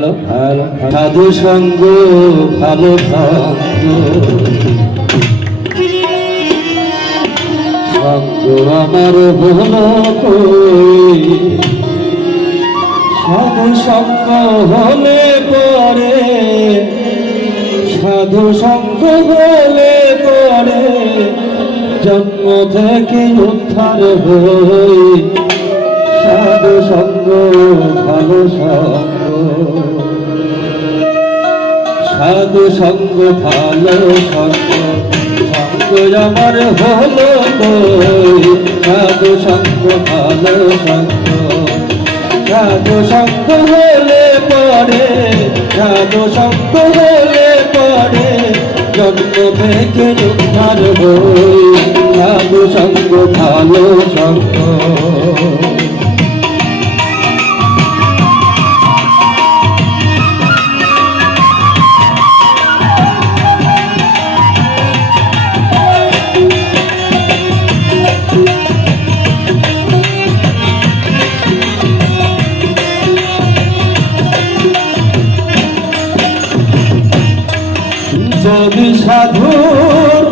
hello hello সাধু সঙ্গ ভালো সঙ্গ সঙ্গ আমার হলো কই সাধু সঙ্গ হলে পরে সাধু সঙ্গ হলে পরে জন্ম থেকে উদ্ধার হই সাধু সঙ্গ ভালো সঙ্গ সাধু সঙ্গ ভালো সঙ্গ সঙ্গ আমার হলো কই সাধু সঙ্গ ভালো সঙ্গ সাধু সঙ্গ হলে পরে সাধু সঙ্গ হলে পরে জন্ম থেকে উদ্ধার হই সাধু সঙ্গ ভালো সঙ্গ যদি সাধুর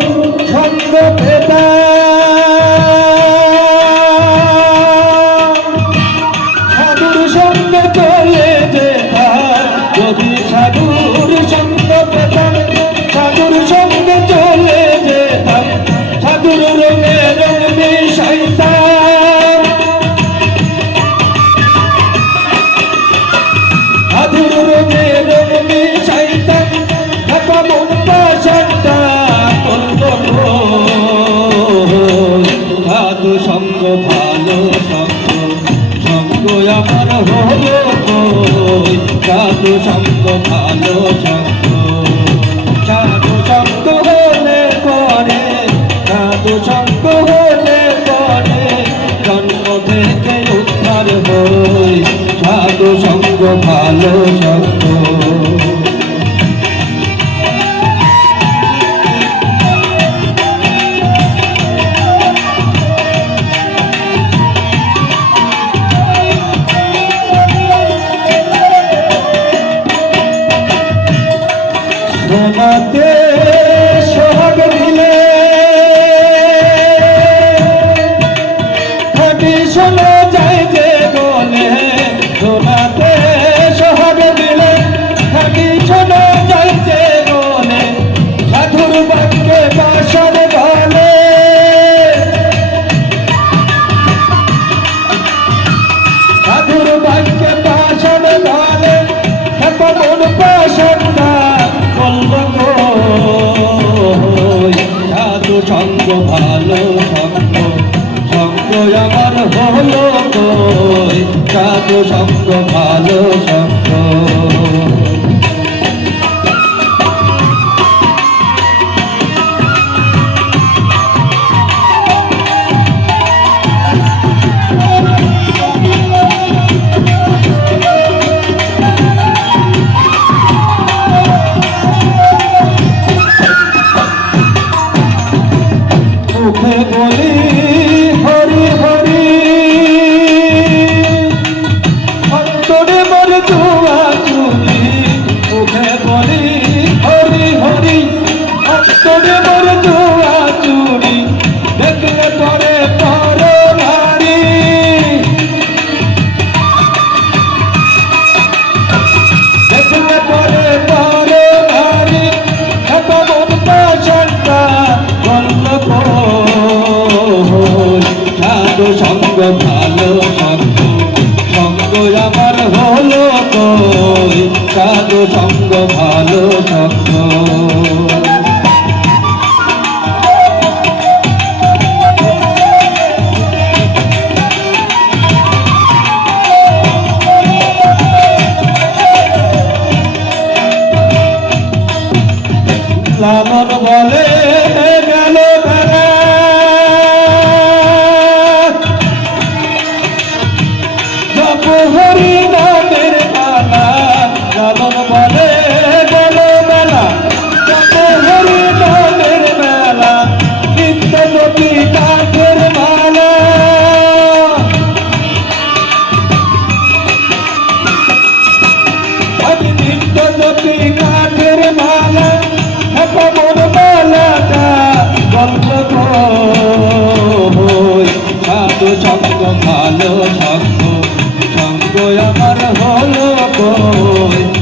সঙ্গ পেতাম সাধুর সঙ্গ চলে যেতাম যদি সাধুর সঙ্গ পেতাম সাধুর সঙ্গ চলে যেতাম সাধুর রঙে রঙ মিশাইতাম সাধুর রঙে রঙ মিশাইতাম সাধু সঙ্গ ভালো সঙ্গ সঙ্গ আমার হলো কই সাধু সঙ্গ ভালো সঙ্গ সাধু সঙ্গ হলে পরে সাধু সঙ্গ হলে পরে জন্ম থেকে উদ্ধার হই সাধু সঙ্গ ভালো সঙ্গ সোনাতে সোহাগ দিলে খাঁটি শোনা যায় যে বলে সোনাতে সোহাগ দিলে খাঁটি শোনা যায় যে বলে সাধুর বাক্যে বাসর বলে সাধুর বাক্যে বাসর বলে মন পাশা সাধু সঙ্গ ভালো সঙ্গ সঙ্গ আমার হলো কই সাধু সঙ্গ ভালো সঙ্গ মুখে বলি হরি হরি অন্তরে মর দুয়া চুরি মুখে বলি হরি হরি অন্তরে মর দুয়া চুরি দেখলে পরে পর ভারী দেখলে পরে পর ভারী মন পাশা সাধু সঙ্গ ভালো সঙ্গ সঙ্গ আমার হলো কই সাধু সঙ্গ ভালো সঙ্গ লালন বলে গেল বেলা জপ হরি নামের মালা লালন বলে গেল বেলা জপ হরি নামের মেলা নিত্য জপি কাঠের মালা আমি ভালো সঙ্গ সঙ্গ আমার হলো কই